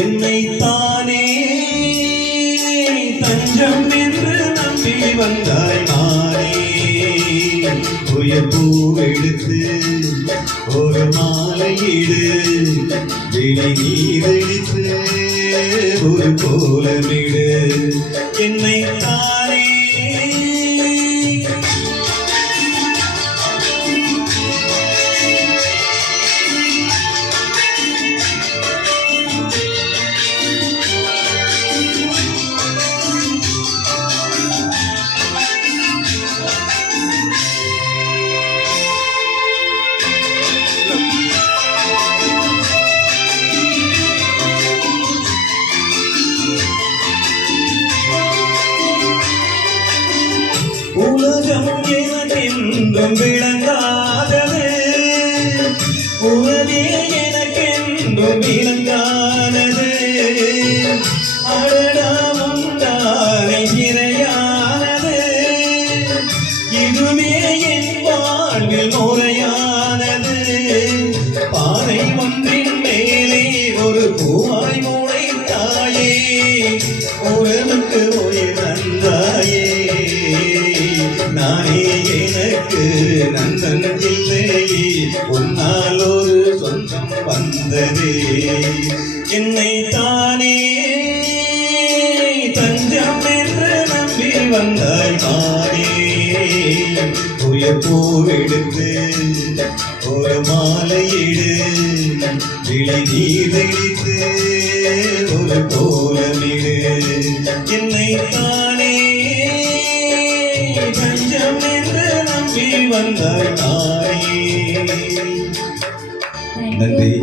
என்னை தானே தஞ்சம் என்று நம்பி வந்தாய் மாறே. உயர்பூ எடுத்து ஒரு மாலையீடு விலை நீரழித்து ஒரு கோலமிடு. என்னை உலகம் எனக்கென்றும் விளங்காதது. உனதே எனக்கென்றும் விளங்காதது. அடடா முந்தானை இறையானது. இதுவே என் வாழ்வில் முறையானது. பாறை ஒன்றின் மேலே ஒரு பூவாய் மூளை தாயே உறவுக்கு உயிர் தந்தாயே நானே எனக்கு நண்பன் இல்லையே உன்னால் ஒரு சொந்தம் வந்ததே. என்னை தானே தஞ்சம் என்று நம்பி வந்தாய் மாறே உயர் பூவெடுத்து ஒரு மாலையிடு விழி நீரடித்து ஒரு கோலமிடு. என்னை தான் வந்தாய் தாயே. நன்றி.